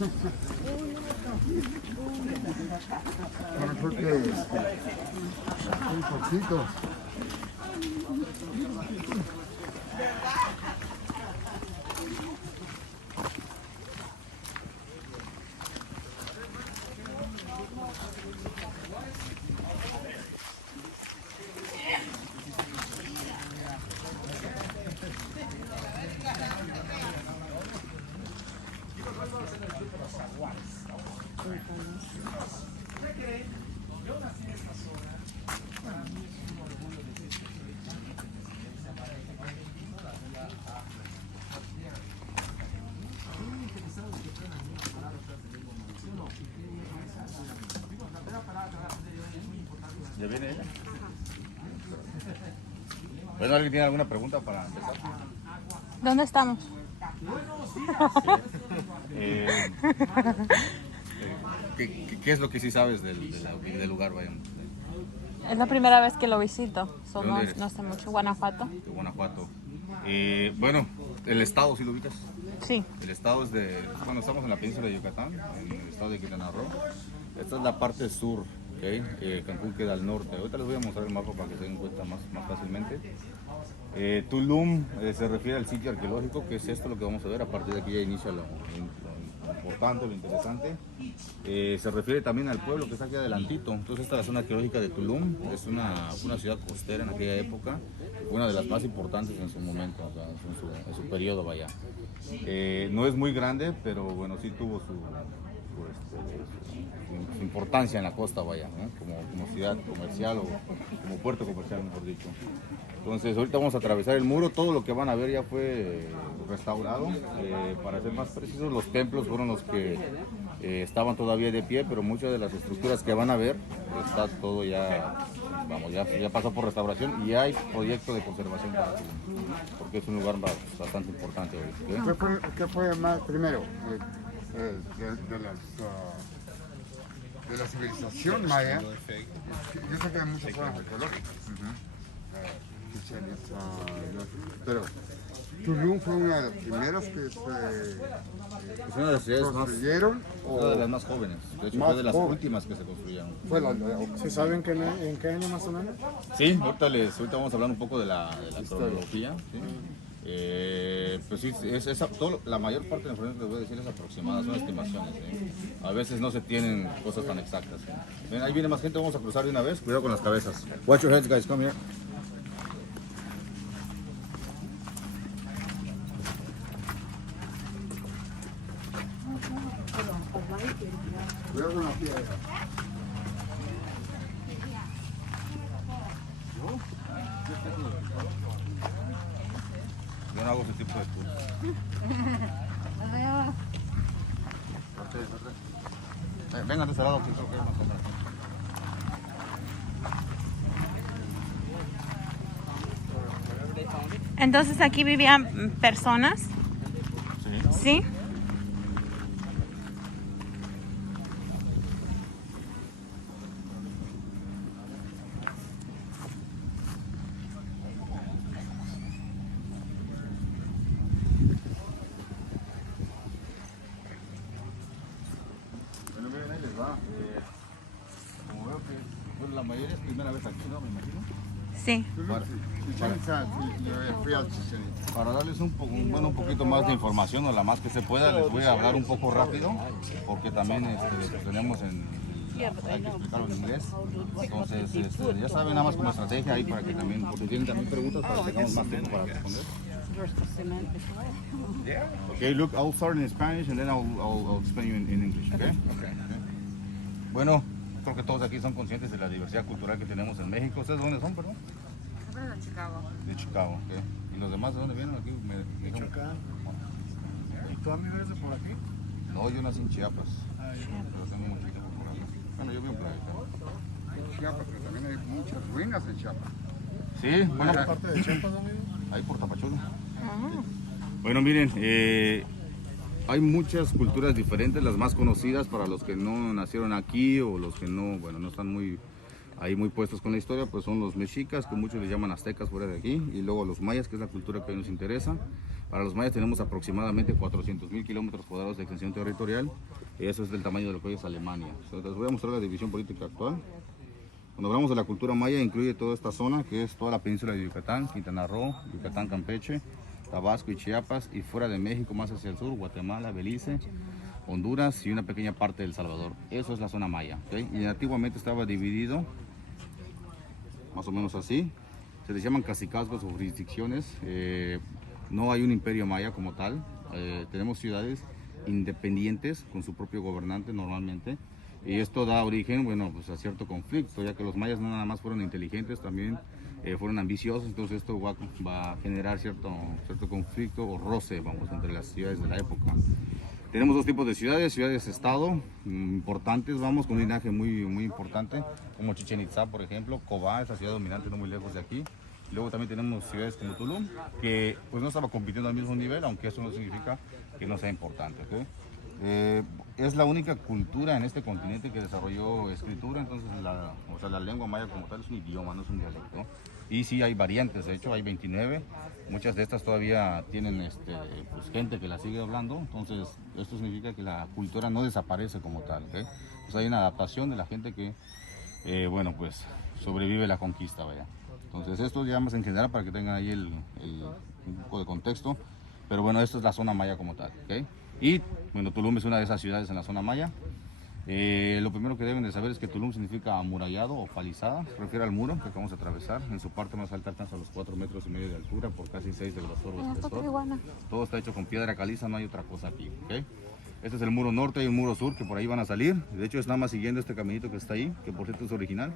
Bueno, creo que un poquito. ¿Ya viene ella? Bueno, ¿alguien tiene alguna pregunta para empezar? ¿Dónde estamos? ¿Qué es lo que sí sabes del lugar, vaya? Es la primera vez que lo visito. ¿De Somos, dónde eres? no sé mucho, Guanajuato. De Guanajuato. Bueno, el estado, ¿sí lo ubicas? Sí. El estado es de... Bueno, estamos en la península de Yucatán, en el estado de Quintana Roo. Esta es la parte sur, ¿ok? Cancún queda al norte. Ahorita les voy a mostrar el mapa para que se den cuenta más fácilmente. Tulum se refiere al sitio arqueológico, que es esto lo que vamos a ver. A partir de aquí ya inicia lo importante, lo interesante. Se refiere también al pueblo que está aquí adelantito. Entonces esta es la zona arqueológica de Tulum. Es una ciudad costera en aquella época. Fue una de las más importantes en su momento, o sea, en su periodo, vaya. No es muy grande, pero bueno, sí tuvo su importancia en la costa, vaya, ¿no? como ciudad comercial o como puerto comercial, mejor dicho. Entonces ahorita vamos a atravesar el muro. Todo lo que van a ver ya fue restaurado. Para ser más precisos, los templos fueron los que estaban todavía de pie, pero muchas de las estructuras que van a ver está todo ya, vamos, ya pasó por restauración y hay proyecto de conservación para Tulum, porque es un lugar bastante importante hoy, ¿sí? ¿Qué fue más primero? De la civilización maya. Yo sé que hay muchas zonas arqueológicas. Pero Tulum fue una de las primeras que Es una de las ciudades construyeron. una de las más jóvenes. De hecho, fue de las últimas que se construyeron. ¿Se sabe en qué año más o menos? Sí, ahorita vamos a hablar un poco de la cronología. ¿Sí? Pues sí, la mayor parte de la información que les voy a decir es aproximada, son estimaciones. A veces no se tienen cosas tan exactas. Ven, ahí viene más gente, vamos a cruzar de una vez. Cuidado con las cabezas. Watch your heads, guys, come here. Cuidado con la piedra. Yo no hago ese tipo de tours. Vengan de este lado, que creo que hay más sombra. Entonces aquí vivían personas. Sí. ¿Sí? Bueno, miren, ahí les va. Como veo que pues, la mayoría es primera vez aquí, ¿no? Me imagino. Sí. Para darles un poquito más de información o la más que se pueda, les voy a hablar un poco rápido, porque también pues, tenemos hay que explicarlo en inglés. Entonces, ya saben, nada más como estrategia ahí para que también, porque tienen también preguntas para que tengamos más tiempo para responder. Okay, look, I'll start in Spanish and then I'll explain you in English, okay? Okay. Bueno, creo que todos aquí son conscientes de la diversidad cultural que tenemos en México. ¿Ustedes de dónde son, perdón? De Chicago. De Chicago, ¿ok? ¿Y los demás de dónde vienen aquí? Michoacán. ¿Y tú a mí eres de por aquí? No, yo nací en Chiapas, pero tengo mucho tiempo por acá. Bueno, yo vivo por acá. En Chiapas, pero también hay muchas ruinas en Chiapas. Sí, bueno, ¿Qué parte de Chiapas, amigo? ahí por Tapachula. Bueno, miren, hay muchas culturas diferentes, las más conocidas para los que no nacieron aquí o los que no, bueno, no están muy ahí muy puestos con la historia, pues son los mexicas, que muchos les llaman aztecas fuera de aquí, y luego los mayas, que es la cultura que hoy nos interesa. Para los mayas tenemos aproximadamente 400.000 kilómetros cuadrados de extensión territorial, y eso es del tamaño de lo que hoy es Alemania. Entonces, les voy a mostrar la división política actual. Cuando hablamos de la cultura maya, incluye toda esta zona, que es toda la península de Yucatán, Quintana Roo, Yucatán, Campeche, Tabasco y Chiapas, y fuera de México, más hacia el sur, Guatemala, Belice, Honduras y una pequeña parte de El Salvador. Eso es la zona maya, ¿okay? Y antiguamente estaba dividido más o menos así. Se les llaman cacicazgos o jurisdicciones. No hay un imperio maya como tal. Tenemos ciudades independientes con su propio gobernante normalmente. Y esto da origen, bueno, pues a cierto conflicto, ya que los mayas no nada más fueron inteligentes, también fueron ambiciosos. Entonces esto va a generar cierto conflicto o roce, vamos, entre las ciudades de la época. Tenemos dos tipos de ciudades-estado importantes, vamos, con un linaje muy importante, como Chichén Itzá, por ejemplo, Cobá, esa ciudad dominante no muy lejos de aquí. Luego también tenemos ciudades como Tulum, que pues no estaba compitiendo al mismo nivel, aunque eso no significa que no sea importante, ¿okay? Es la única cultura en este continente que desarrolló escritura, entonces la lengua maya como tal es un idioma, no es un dialecto. Y sí hay variantes, de hecho hay 29, muchas de estas todavía tienen pues, gente que la sigue hablando, entonces esto significa que la cultura no desaparece como tal, ¿okay? Pues hay una adaptación de la gente que, bueno, pues sobrevive la conquista, vaya. Entonces esto ya más en general para que tengan ahí un poco de contexto, pero bueno, esto es la zona maya como tal, ¿okay? Y bueno, Tulum es una de esas ciudades en la zona maya. Lo primero que deben de saber es que Tulum significa amurallado o palizada, se refiere al muro que acabamos de atravesar. En su parte más alta alcanza los 4,5 metros de altura por casi 6 de grosor o espesor. Todo está hecho con piedra caliza, no hay otra cosa aquí, ¿okay? Este es el muro norte y el muro sur que por ahí van a salir. De hecho es nada más siguiendo este caminito que está ahí, que por cierto es original.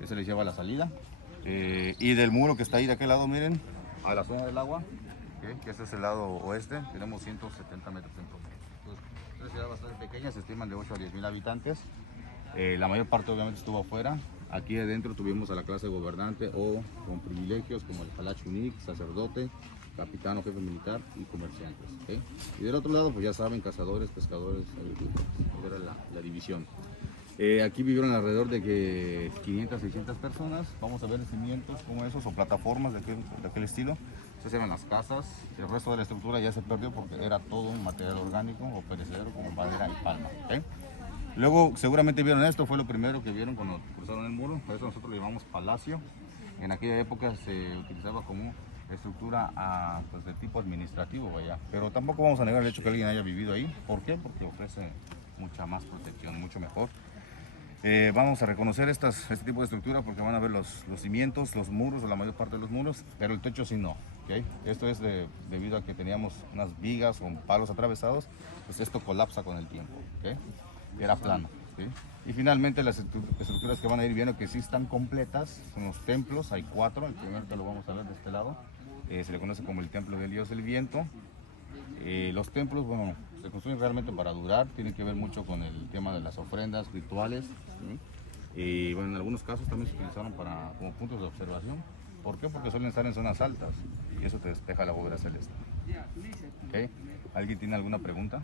Ese les lleva a la salida. Y del muro que está ahí de aquel lado, miren, a la zona del agua, ¿okay? Que este es el lado oeste, tenemos 170 metros en total. Es una ciudad bastante pequeña, se estiman de 8 a 10,000 habitantes. La mayor parte obviamente estuvo afuera. Aquí adentro tuvimos a la clase gobernante o con privilegios como el Palachunik, sacerdote, capitán o jefe militar y comerciantes, ¿okay? Y del otro lado, pues ya saben, cazadores, pescadores, agricultores. Esa era la división. Aquí vivieron alrededor de 500, 600 personas. Vamos a ver cimientos como esos o plataformas de aquel estilo. Esas eran las casas. El resto de la estructura ya se perdió porque era todo un material orgánico o perecedero como madera y palma, ¿okay? Luego seguramente vieron esto, fue lo primero que vieron cuando cruzaron el muro. A eso nosotros le llamamos palacio. En aquella época se utilizaba como estructura pues, de tipo administrativo, vaya. Pero tampoco vamos a negar el hecho que alguien haya vivido ahí. ¿Por qué? Porque ofrece mucha más protección, mucho mejor. Vamos a reconocer este tipo de estructura porque van a ver los cimientos, los muros, o la mayor parte de los muros, pero el techo sí no, ¿okay? Esto es debido a que teníamos unas vigas o palos atravesados, pues esto colapsa con el tiempo, ¿okay? Era plano, ¿okay? Y finalmente las estructuras que van a ir viendo que sí están completas son los templos, hay 4, el primero que lo vamos a ver de este lado, se le conoce como el templo del dios del viento. Los templos, bueno, se construyen realmente para durar, tienen que ver mucho con el tema de las ofrendas, rituales, ¿sí? Y bueno, en algunos casos también se utilizaron como puntos de observación. ¿Por qué? Porque suelen estar en zonas altas y eso te despeja la bóveda celeste. ¿Okay? ¿Alguien tiene alguna pregunta?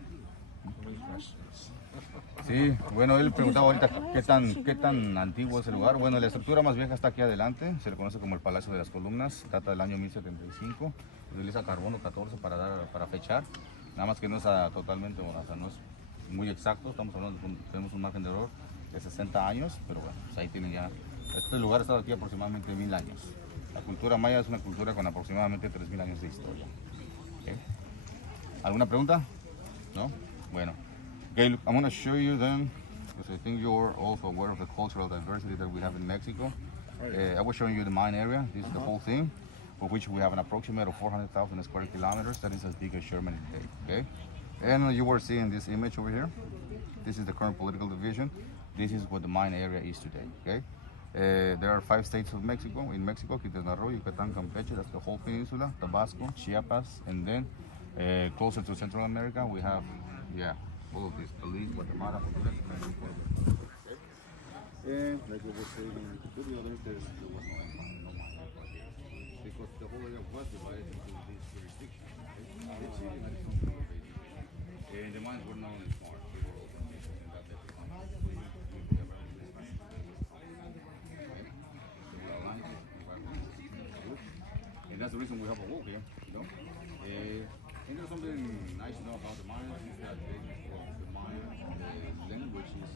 Sí, bueno, él preguntaba ahorita qué tan antiguo es el lugar. Bueno, la estructura más vieja está aquí adelante, se le conoce como el Palacio de las Columnas, data del año 1075, utiliza carbono 14 para fechar, nada más que no es totalmente, o sea, no es muy exacto, estamos hablando, tenemos un margen de error de 60 años, pero bueno, pues ahí tienen ya, este lugar ha estado aquí aproximadamente 1000 años. La cultura maya es una cultura con aproximadamente 3000 años de historia. ¿Okay? ¿Alguna pregunta? ¿No? Bueno. Okay, look, I'm going to show you then, because I think you're also aware of the cultural diversity that we have in Mexico. I was showing you the mine area. This is the whole thing, for which we have an approximate of 400,000 square kilometers. That is as big as Germany today, okay? And you were seeing this image over here. This is the current political division. This is what the mine area is today, okay? There are 5 states of Mexico. In Mexico, Quintana Roo, Yucatán, Campeche, that's the whole peninsula, Tabasco, Chiapas, and then closer to Central America, we have, all of this, Belize, Guatemala, Honduras, and Ecuador. Okay? And like I was saying, to the others, there was no mine, because the whole area was divided into these jurisdictions. Okay? And the mines were not only smart, they were also in that depth. that's the reason we have a walk here, you know. And there's something nice to know about the Mayans is that the Mayan language is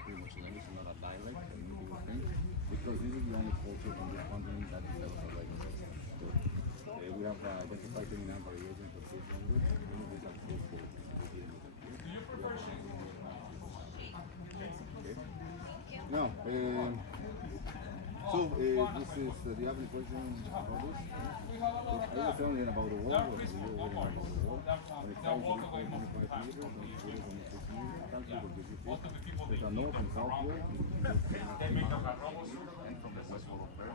pretty much language, not a dialect, and people think, because this is the only culture on this continent that develops a language. So, we have identified 29 variations of this language. One of these are close to now, so this is, do you have any questions about this? I was telling you about the war, or you already know about the war. When it comes to 25 meters, and it is on 6 meters, country will give you this. There's a north and south wall, and from the west wall of Peru.